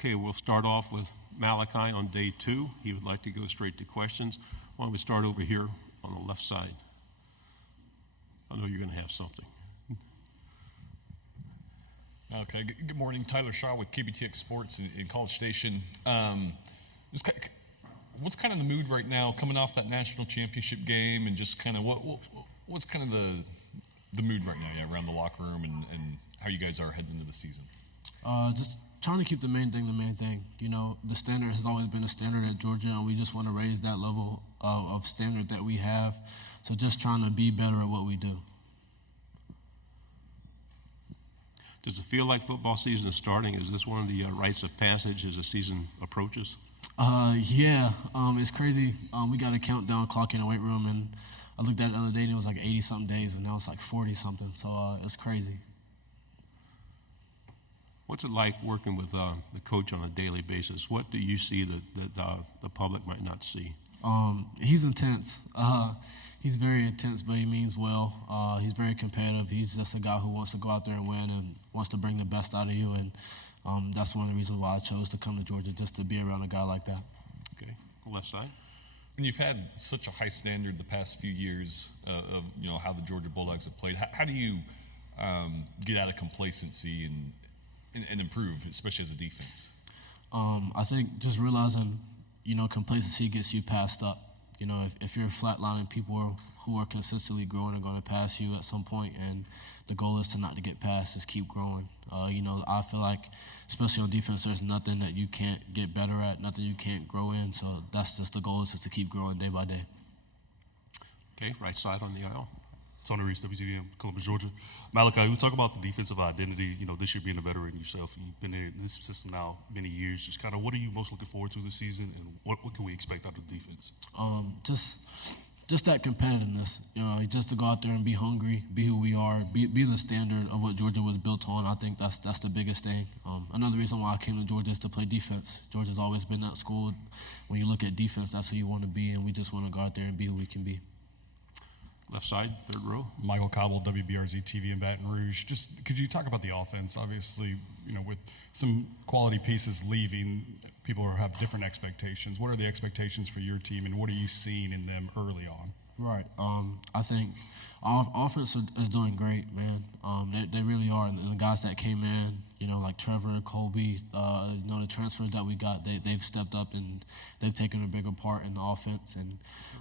Okay, we'll start off with Malaki on day 2. He would like to go straight to questions. Why don't we start over here on the left side? I know you're going to have something. Okay, good morning. Tyler Shaw with KBTX Sports in College Station. What's kind of the mood right now coming off that national championship game, and just kind of what's kind of the mood right now around the locker room and how you guys are heading into the season? Just trying to keep the main thing. You know, the standard has always been a standard at Georgia, and we just want to raise that level of standard that we have. So just trying to be better at what we do. Does it feel like football season is starting? Is this one of the rites of passage as the season approaches? Yeah. It's crazy. We got a countdown clock in the weight room, and I looked at it the other day, and it was like 80-something days, and now it's like 40-something. So it's crazy. What's it like working with the coach on a daily basis? What do you see that the public might not see? He's intense. He's very intense, but he means well. He's very competitive. He's just a guy who wants to go out there and win and wants to bring the best out of you. And that's one of the reasons why I chose to come to Georgia, just to be around a guy like that. Okay, left side. When you've had such a high standard the past few years of how the Georgia Bulldogs have played, how do you get out of complacency and improve, especially as a defense? I think just realizing, complacency gets you passed up. If you're flatlining, people who are consistently growing are going to pass you at some point, and the goal is to not to get past, just keep growing. I feel like, especially on defense, there's nothing that you can't get better at, nothing you can't grow in. So that's just the goal, is just to keep growing day by day. Okay, right side on the aisle. Tony Reese, WTVM, Columbus, Georgia. Malaki, we talk about the defensive identity, this year being a veteran yourself. You've been in this system now many years. Just kind of what are you most looking forward to this season, and what can we expect out of the defense? Just that competitiveness, just to go out there and be hungry, be who we are, be the standard of what Georgia was built on. I think that's the biggest thing. Another reason why I came to Georgia is to play defense. Georgia's always been that school. When you look at defense, that's who you want to be, and we just want to go out there and be who we can be. Left side, third row. Michael Cobble, WBRZ TV in Baton Rouge. Just could you talk about the offense? Obviously, with some quality pieces leaving, people have different expectations. What are the expectations for your team, and what are you seeing in them early on? Right. I think our offense is doing great, man. They really are. And the guys that came in, like Trevor, Colby, the transfers that we got, they've stepped up and they've taken a bigger part in the offense. And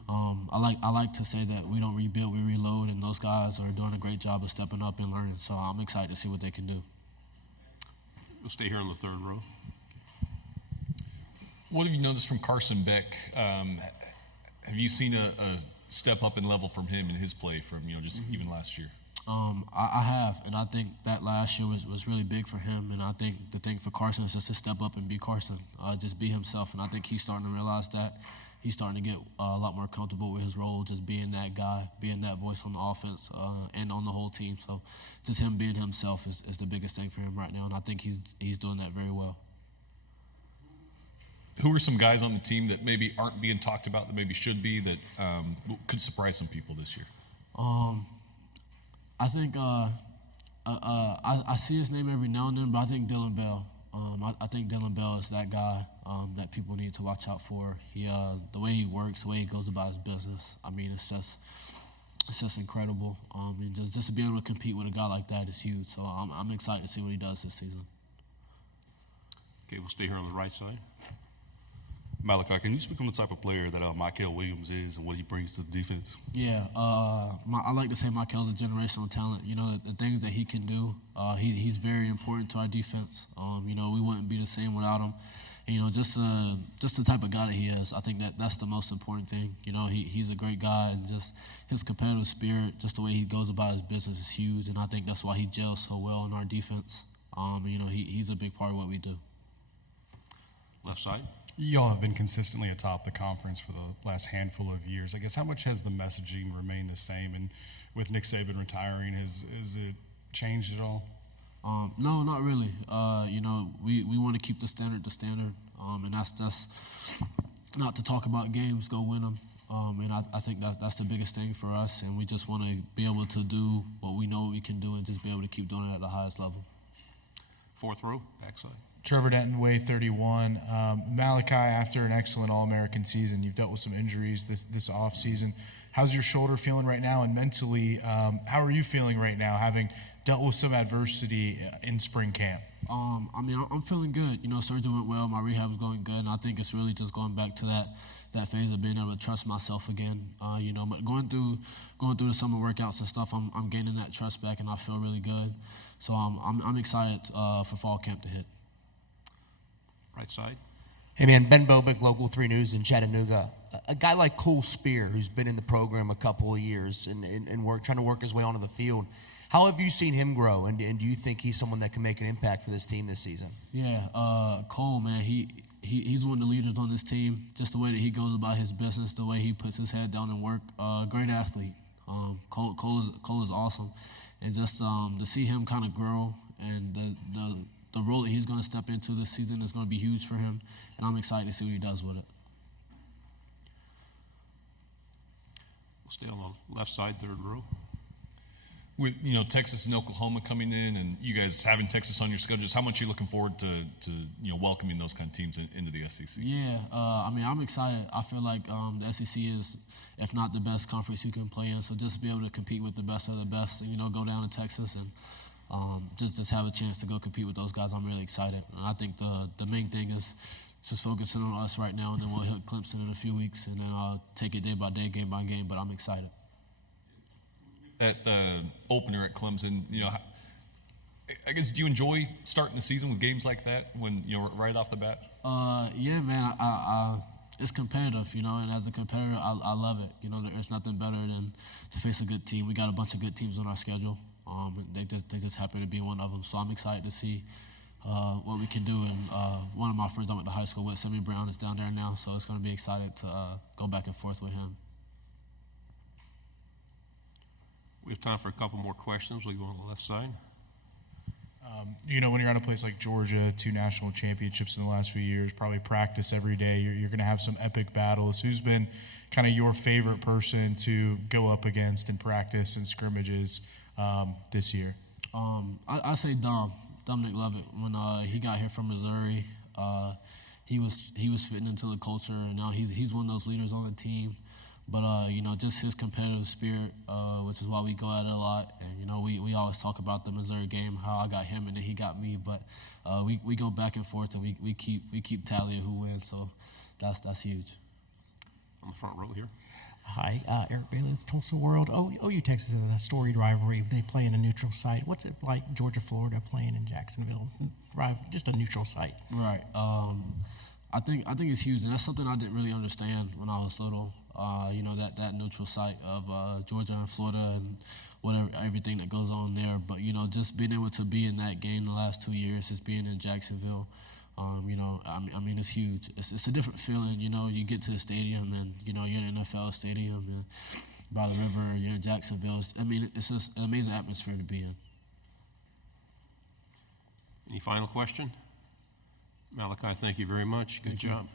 I like to say that we don't rebuild, we reload, and those guys are doing a great job of stepping up and learning. So I'm excited to see what they can do. We'll stay here on the third row. What have you noticed from Carson Beck? Have you seen a step up in level from him in his play from just even last year? I have, and I think that last year was really big for him. And I think the thing for Carson is just to step up and be Carson, just be himself. And I think he's starting to realize that. He's starting to get a lot more comfortable with his role, just being that guy, being that voice on the offense and on the whole team. So just him being himself is the biggest thing for him right now, and I think he's doing that very well. Who are some guys on the team that maybe aren't being talked about that maybe should be, that could surprise some people this year? I think I see his name every now and then, but I think Dylan Bell. I think Dylan Bell is that guy that people need to watch out for. The way he works, the way he goes about his business. I mean, it's just incredible. And just to be able to compete with a guy like that is huge. So I'm excited to see what he does this season. Okay, we'll stay here on the right side. Malaki, can you speak on the type of player that Michael Williams is and what he brings to the defense? Yeah, I like to say Michael's a generational talent. The things that he can do, he's very important to our defense. We wouldn't be the same without him. And, just the type of guy that he is, I think that's the most important thing. He's a great guy, and just his competitive spirit, just the way he goes about his business is huge, and I think that's why he gels so well in our defense. He's a big part of what we do. Left side. Y'all have been consistently atop the conference for the last handful of years. I guess how much has the messaging remained the same? And with Nick Saban retiring, has it changed at all? No, not really. We want to keep the standard, and that's not to talk about games, go win them. And I think that's the biggest thing for us, and we just want to be able to do what we know we can do and just be able to keep doing it at the highest level. Fourth row, backside. Trevor Denton, Way 31. Malachi, after an excellent All-American season, you've dealt with some injuries this offseason. How's your shoulder feeling right now? And mentally, how are you feeling right now, having dealt with some adversity in spring camp? I mean, I'm feeling good. You know, surgery went well. My rehab's going good, and I think it's really just going back to that phase of being able to trust myself again. You know, but going through the summer workouts and stuff, I'm gaining that trust back, and I feel really good. So I'm excited for fall camp to hit. Right side. Hey man, Ben Bobick, Local 3 News in Chattanooga. A guy like Cole Spear, who's been in the program a couple of years and trying to work his way onto the field. How have you seen him grow, and do you think he's someone that can make an impact for this team this season? Yeah, Cole, man, he's one of the leaders on this team. Just the way that he goes about his business, the way he puts his head down and work. Great athlete. Cole is awesome, and just to see him kind of grow and the role that he's going to step into this season is going to be huge for him, and I'm excited to see what he does with it. We'll stay on the left side, third row. With Texas and Oklahoma coming in, and you guys having Texas on your schedules, how much are you looking forward to welcoming those kind of teams into the SEC? Yeah, I mean, I'm excited. I feel like the SEC is, if not the best conference you can play in, so just be able to compete with the best of the best, and go down to Texas and just have a chance to go compete with those guys. I'm really excited. And I think the main thing is just focusing on us right now, and then we'll hit Clemson in a few weeks, and then I'll take it day by day, game by game. But I'm excited. At the opener at Clemson, I guess, do you enjoy starting the season with games like that when right off the bat? Yeah, man. I it's competitive, and as a competitor, I love it. There's nothing better than to face a good team. We got a bunch of good teams on our schedule. They just happen to be one of them. So I'm excited to see what we can do. And one of my friends I went to high school with, Sammy Brown, is down there now. So it's going to be exciting to go back and forth with him. We have time for a couple more questions. We'll go on the left side. When you're at a place like Georgia, 2 national championships in the last few years, probably practice every day, you're going to have some epic battles. Who's been kind of your favorite person to go up against in practice and scrimmages this year? I say Dominic Lovett. When he got here from Missouri, he was fitting into the culture, and now he's one of those leaders on the team. But, just his competitive spirit, which is why we go at it a lot. And, we always talk about the Missouri game, how I got him and then he got me. But we go back and forth, and we keep tally of who wins. So that's huge. On the front row here. Hi, Eric Bailey with Tulsa World. OU Texas is a storied rivalry. They play in a neutral site. What's it like, Georgia, Florida, playing in Jacksonville? Just a neutral site. Right. I think it's huge, and that's something I didn't really understand when I was little. That neutral site of Georgia and Florida and everything that goes on there. But just being able to be in that game the last 2 years, just being in Jacksonville, I mean, it's huge. It's a different feeling. You get to the stadium and you're in an NFL stadium and by the river. You're in Jacksonville. It's just an amazing atmosphere to be in. Any final question? Malachi, thank you very much. Good job.